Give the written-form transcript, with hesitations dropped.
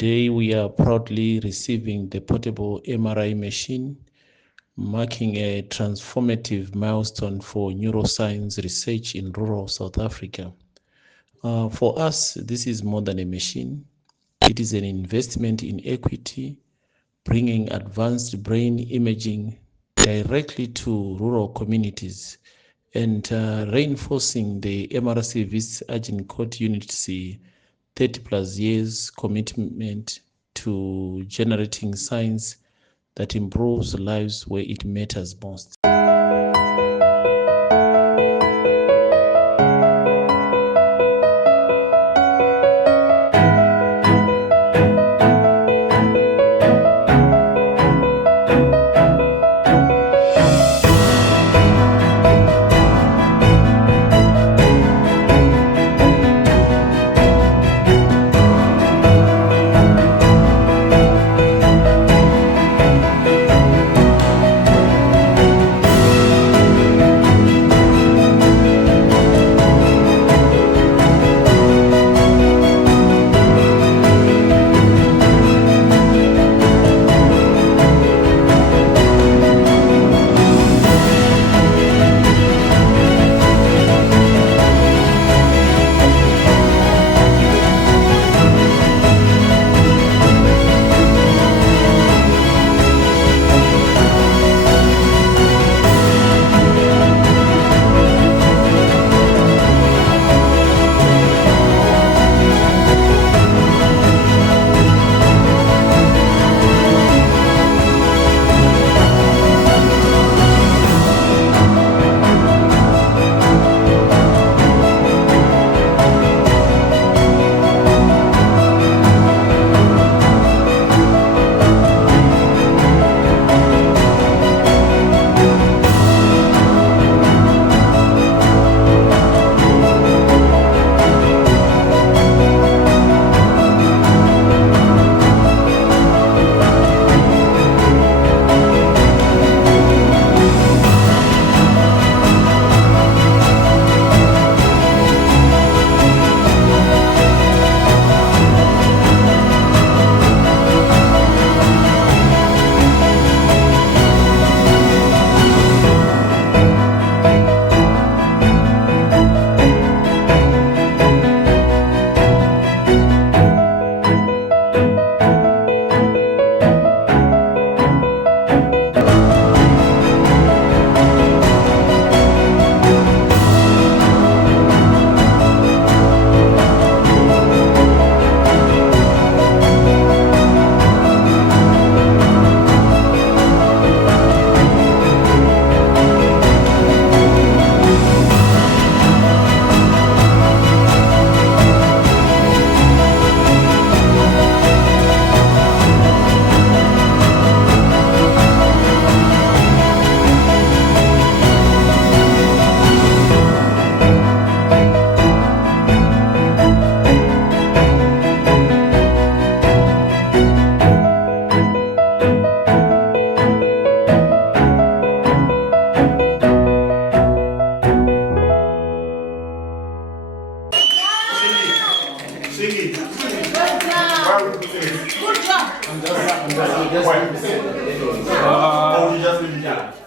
Today, we are proudly receiving the portable MRI machine, marking a transformative milestone for neuroscience research in rural South Africa. For us, this is more than a machine. It is an investment in equity, bringing advanced brain imaging directly to rural communities and reinforcing the MRCV's Agincourt Unit's 30 plus years commitment to generating science that improves lives where it matters most. Good job.